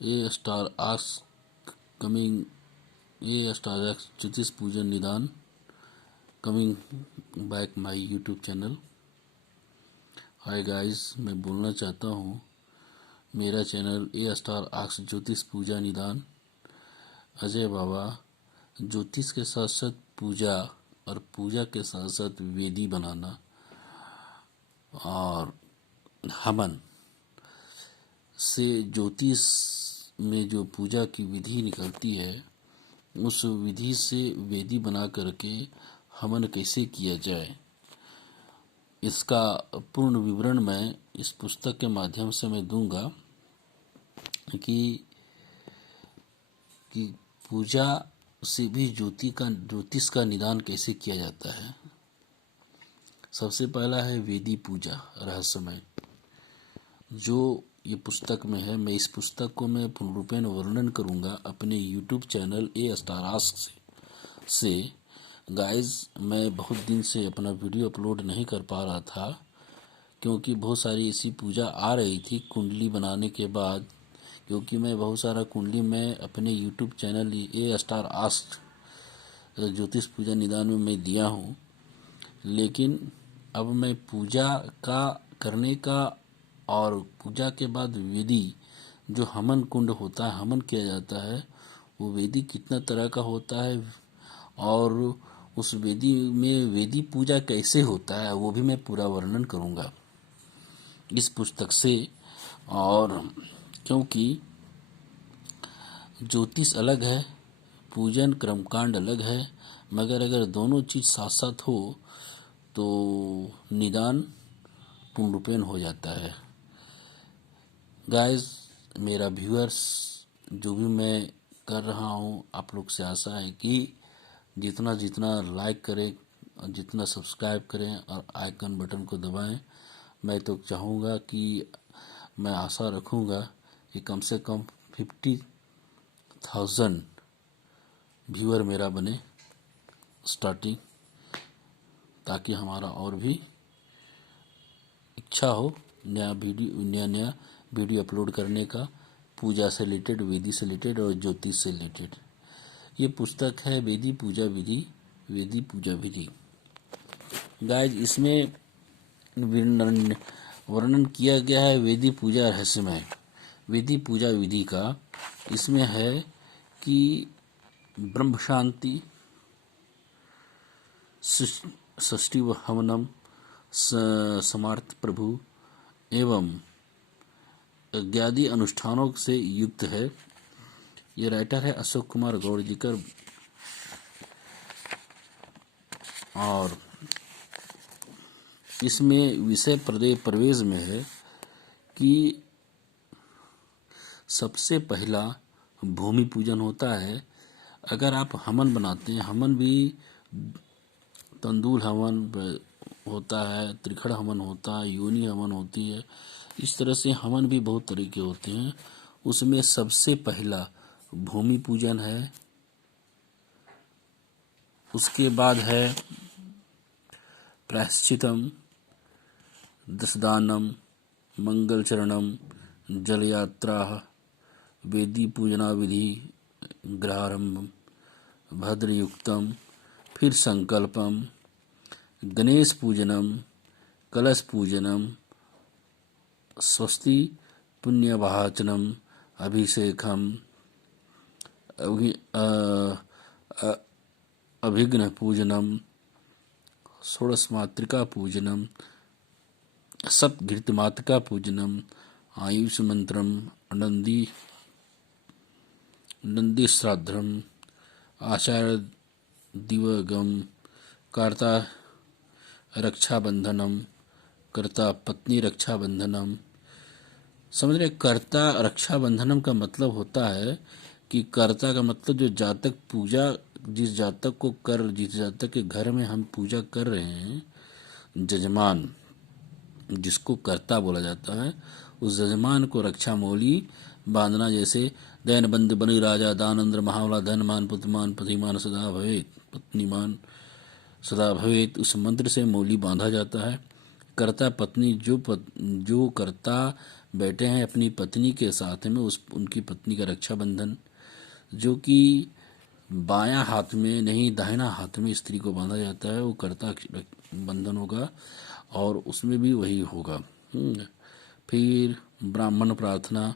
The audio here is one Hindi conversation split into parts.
ए स्टार आस्क कमिंग ए स्टार एक्स ज्योतिष पूजन निदान coming back my YouTube channel. Hi guys, मैं बोलना चाहता हूँ मेरा चैनल ए स्टार आस्क ज्योतिष पूजा निदान अजय बाबा ज्योतिष के साथ साथ पूजा और पूजा के साथ साथ वेदी बनाना और हवन से ज्योतिष में जो पूजा की विधि निकलती है उस विधि से वेदी बना करके हवन कैसे किया जाए, इसका पूर्ण विवरण मैं इस पुस्तक के माध्यम से मैं दूंगा कि पूजा से भी ज्योतिष का निदान कैसे किया जाता है। सबसे पहला है वेदी पूजा रहस्यमय, जो ये पुस्तक में है। मैं इस पुस्तक को मैं पूर्ण रूपेण वर्णन करूंगा अपने यूट्यूब चैनल ए स्टार आस्क से। गाइस, मैं बहुत दिन से अपना वीडियो अपलोड नहीं कर पा रहा था क्योंकि बहुत सारी ऐसी पूजा आ रही थी कुंडली बनाने के बाद, क्योंकि मैं बहुत सारा कुंडली में अपने यूट्यूब चैनल ए स्टार आस्क ज्योतिष पूजा निदान में मैं दिया हूँ। लेकिन अब मैं पूजा का करने का और पूजा के बाद वेदी जो हवन कुंड होता है, हवन किया जाता है, वो वेदी कितना तरह का होता है और उस वेदी में वेदी पूजा कैसे होता है वो भी मैं पूरा वर्णन करूंगा इस पुस्तक से। और क्योंकि ज्योतिष अलग है, पूजन कर्मकांड अलग है, मगर अगर दोनों चीज साथ साथ हो तो निदान पूर्ण रूपेण हो जाता है। गाइस, मेरा व्यूअर्स जो भी मैं कर रहा हूँ, आप लोग से आशा है कि जितना जितना लाइक करें और जितना सब्सक्राइब करें और आइकन बटन को दबाएं। मैं तो चाहूँगा कि मैं आशा रखूँगा कि कम से कम 50,000 व्यूअर मेरा बने स्टार्टिंग, ताकि हमारा और भी इच्छा हो नया वीडियो अपलोड करने का, पूजा से रिलेटेड, वेदी से रिलेटेड और ज्योतिष से रिलेटेड। ये पुस्तक है वेदी पूजा विधि, वेदी पूजा विधि। गाइस, इसमें वर्णन किया गया है वेदी पूजा रहस्यमय, वेदी पूजा विधि का। इसमें है कि ब्रह्म शांति, षष्ठी हवनम, समार्थ प्रभु एवं इत्यादि अनुष्ठानों से युक्त है। ये राइटर है अशोक कुमार गौड़जीकर। और इसमें विषय प्रवेश में है कि सबसे पहला भूमि पूजन होता है। अगर आप हवन बनाते हैं, हवन भी तंदूल हवन होता है, त्रिखड़ हवन होता है, योनि हवन होती है, इस तरह से हवन भी बहुत तरीके होते हैं। उसमें सबसे पहला भूमि पूजन है, उसके बाद है प्रायश्चितम, दशदानम, मंगल चरणम, जल यात्रा, वेदी पूजना विधि, ग्रहारंभ, भद्रयुक्तम, फिर संकल्पम, गणेश पूजनम, कलश पूजनम, स्वस्ति पुण्यवाचनम, अभिषेकम, अभिघ्न पूजनम, षोडश मातृका पूजनम, सप्तघृत मातृका पूजनम, आयुष मंत्रम, नंदी श्राद्धम, आचार्य दिवगम, कर्ता रक्षाबंधनम, कर्ता पत्नी रक्षाबंधनम। समझ रहे, कर्ता रक्षाबंधनम का मतलब होता है कि कर्ता का मतलब जो जातक पूजा, जिस जातक के घर में हम पूजा कर रहे हैं, जजमान जिसको कर्ता बोला जाता है, उस जजमान को रक्षा मौली बांधना। जैसे दैन बंद बनी राजा दानंद्र महावला धनमान पुत्रमान पतिमान सदा भवेत पत्नीमान सदा भवेत, उस मंत्र से मौली बांधा जाता है। कर्ता पत्नी जो कर्ता बैठे हैं अपनी पत्नी के साथ में, उनकी पत्नी का रक्षाबंधन, जो कि बायां हाथ में नहीं दाहिना हाथ में स्त्री को बांधा जाता है, वो कर्ता बंधन होगा और उसमें भी वही होगा। फिर ब्राह्मण प्रार्थना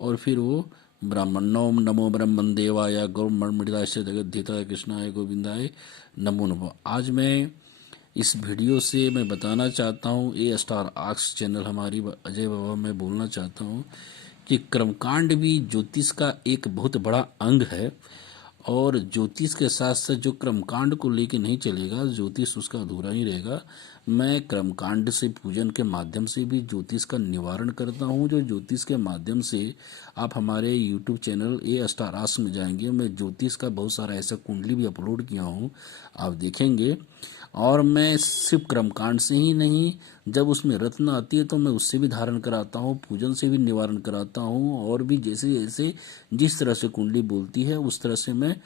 और फिर वो ब्राह्मण नमो ब्रह्मण देवाय गौर्मण मृदाय जगद्धिताय कृष्णाय गोविंदाय नमो नमो। आज मैं इस वीडियो से मैं बताना चाहता हूँ, ए स्टार आर्ट्स चैनल हमारी अजय बाबा, मैं बोलना चाहता हूँ कि कर्मकांड भी ज्योतिष का एक बहुत बड़ा अंग है और ज्योतिष के साथ साथ जो कर्मकांड को लेके नहीं चलेगा, ज्योतिष उसका अधूरा ही रहेगा। मैं कर्मकांड से पूजन के माध्यम से भी ज्योतिष का निवारण करता हूं। जो ज्योतिष के माध्यम से आप हमारे YouTube चैनल ए स्टार आर्ट्स में जाएंगे, मैं ज्योतिष का बहुत सारा ऐसा कुंडली भी अपलोड किया हूं, आप देखेंगे। और मैं सिर्फ कर्मकांड से ही नहीं, जब उसमें रत्न आती है तो मैं उससे भी धारण कराता हूँ, पूजन से भी निवारण कराता हूँ, और भी जैसे जैसे जिस तरह से कुंडली बोलती है उस तरह से मैं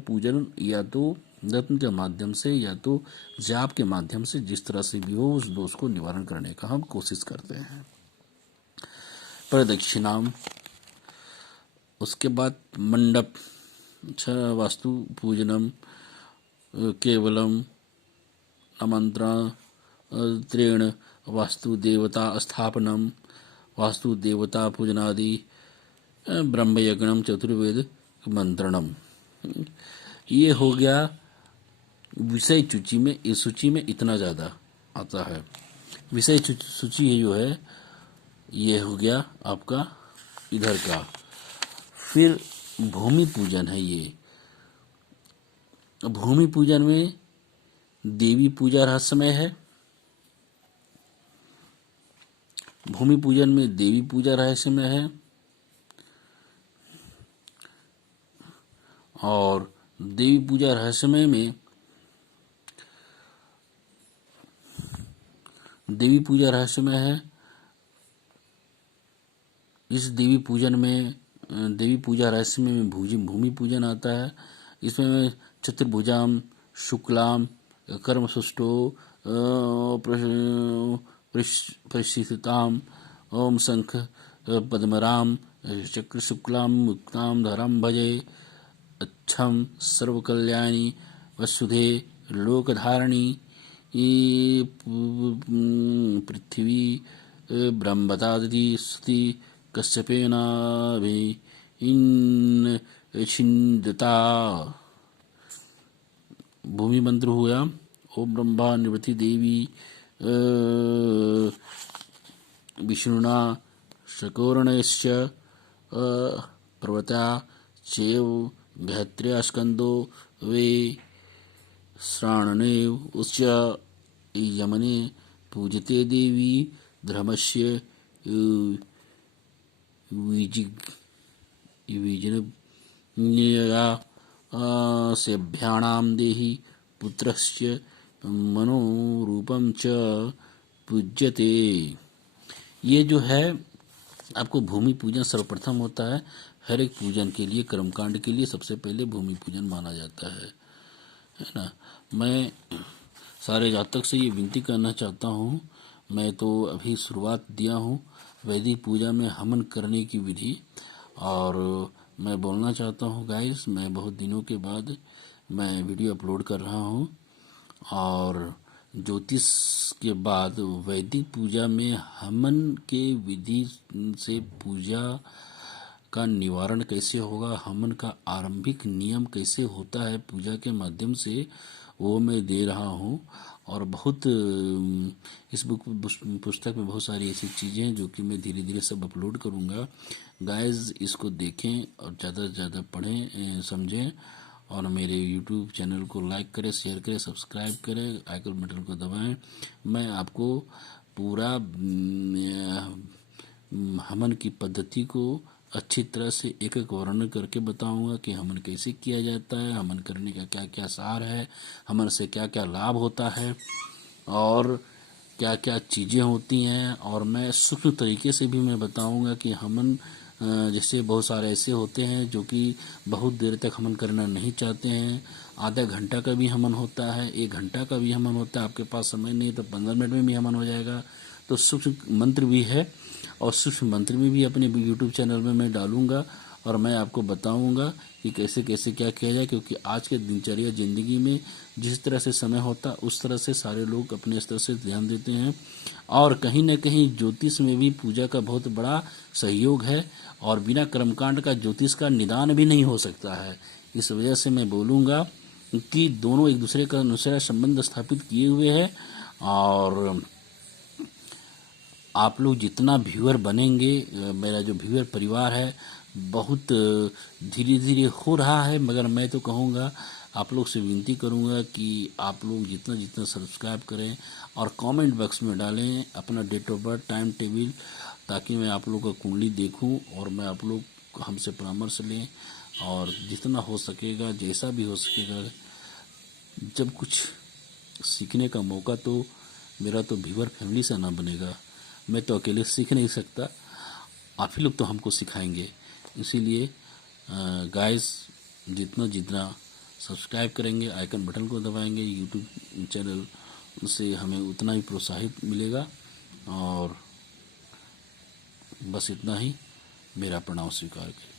पूजन या तो रत्न के माध्यम से या तो जाप के माध्यम से, जिस तरह से भी हो, उस दोष को निवारण करने का हम कोशिश करते हैं। प्रदक्षिणाम, उसके बाद मंडप, वास्तु पूजनम, केवलम आमंत्रण त्रेण वास्तु देवता स्थापनम, वास्तु देवता पूजनादि, ब्रह्मयज्ञम, चतुर्वेद मंत्रणम। ये हो गया विषय सूची में इतना ज़्यादा आता है। विषय सूची जो है ये हो गया आपका इधर का। फिर भूमि पूजन है। ये भूमि पूजन में देवी पूजा रहस्यमय है। भूमि पूजन में देवी पूजा रहस्यमय है और देवी पूजा रहस्यमय में देवी पूजा रहस्यमय है। इस देवी पूजन में देवी पूजा रहस्यमय में भूमि पूजन आता है। इसमें चतुर्भुजाम शुक्लाम कर्मसुष्टो प्रशिताम ओम शंख पद्मराम चक्र शुक्लाम मुक्ताम धरम भजे अच्छम सर्वकल्याणी वसुधे लोकधारणी पृथ्वी ब्रह्मदादि स्तुति कश्यपेनाभि इन छिंदता। भूमि मंत्र हुआ ओम ब्रह्मा निवृत्ति देवी विष्णुना शकोरणश्च पर्वता चेव गायत्र्या स्कंदो वे श्राणनेव उच्च यमने पूजते देवी धर्मस्य विजनया सेभ्याणाम देहि पुत्रस्य मनोरूपम च पूज्यते। ये जो है आपको भूमि पूजन सर्वप्रथम होता है। हर एक पूजन के लिए, कर्मकांड के लिए सबसे पहले भूमि पूजन माना जाता है ना। मैं सारे जातक से ये विनती करना चाहता हूँ, मैं तो अभी शुरुआत दिया हूँ वैदिक पूजा में हवन करने की विधि, और मैं बोलना चाहता हूँ गाइस, मैं बहुत दिनों के बाद मैं वीडियो अपलोड कर रहा हूँ। और ज्योतिष के बाद वैदिक पूजा में हवन के विधि से पूजा का निवारण कैसे होगा, हवन का आरंभिक नियम कैसे होता है पूजा के माध्यम से, वो मैं दे रहा हूँ। और बहुत इस पुस्तक में बहुत सारी ऐसी चीज़ें हैं जो कि मैं धीरे धीरे सब अपलोड करूँगा। गाइस इसको देखें और ज़्यादा से ज़्यादा पढ़ें, समझें, और मेरे YouTube चैनल को लाइक करें, शेयर करें, सब्सक्राइब करें, आइकन बटन को दबाएं। मैं आपको पूरा हवन की पद्धति को अच्छी तरह से एक एक वर्णन करके बताऊंगा कि हवन कैसे किया जाता है, हवन करने का क्या क्या सार है, हवन से क्या क्या लाभ होता है और क्या क्या चीज़ें होती हैं। और मैं सूक्ष्म तरीके से भी मैं बताऊंगा कि हवन जैसे बहुत सारे ऐसे होते हैं जो कि बहुत देर तक हवन करना नहीं चाहते हैं, आधा घंटा का भी हवन होता है, 1 घंटा का भी हवन होता है। आपके पास समय नहीं तो 15 मिनट में भी हवन हो जाएगा। तो सूक्ष्म मंत्र भी है और सूक्ष्म मंत्र में भी अपने यूट्यूब चैनल में मैं डालूंगा और मैं आपको बताऊंगा कि कैसे कैसे क्या किया जाए, क्योंकि आज के दिनचर्या ज़िंदगी में जिस तरह से समय होता उस तरह से सारे लोग अपने स्तर से ध्यान देते हैं। और कहीं न कहीं ज्योतिष में भी पूजा का बहुत बड़ा सहयोग है और बिना कर्मकांड का ज्योतिष का निदान भी नहीं हो सकता है। इस वजह से मैं बोलूँगा कि दोनों एक दूसरे का अनुसार संबंध स्थापित किए हुए हैं। और आप लोग जितना व्यूअर बनेंगे, मेरा जो व्यूअर परिवार है बहुत धीरे धीरे हो रहा है, मगर मैं तो कहूँगा आप लोग से विनती करूँगा कि आप लोग जितना जितना सब्सक्राइब करें और कमेंट बॉक्स में डालें अपना date of birth, time table, ताकि मैं आप लोग का कुंडली देखूं और मैं आप लोग हमसे परामर्श लें। और जितना हो सकेगा, जैसा भी हो सकेगा, जब कुछ सीखने का मौका तो मेरा तो व्यूअर फैमिली से ना बनेगा, मैं तो अकेले सीख नहीं सकता, आप ही लोग तो हमको सिखाएंगे। इसीलिए गाइस, जितना जितना सब्सक्राइब करेंगे, आइकन बटन को दबाएंगे यूट्यूब चैनल से, हमें उतना ही प्रोत्साहित मिलेगा। और बस इतना ही, मेरा प्रणाम स्वीकार करें।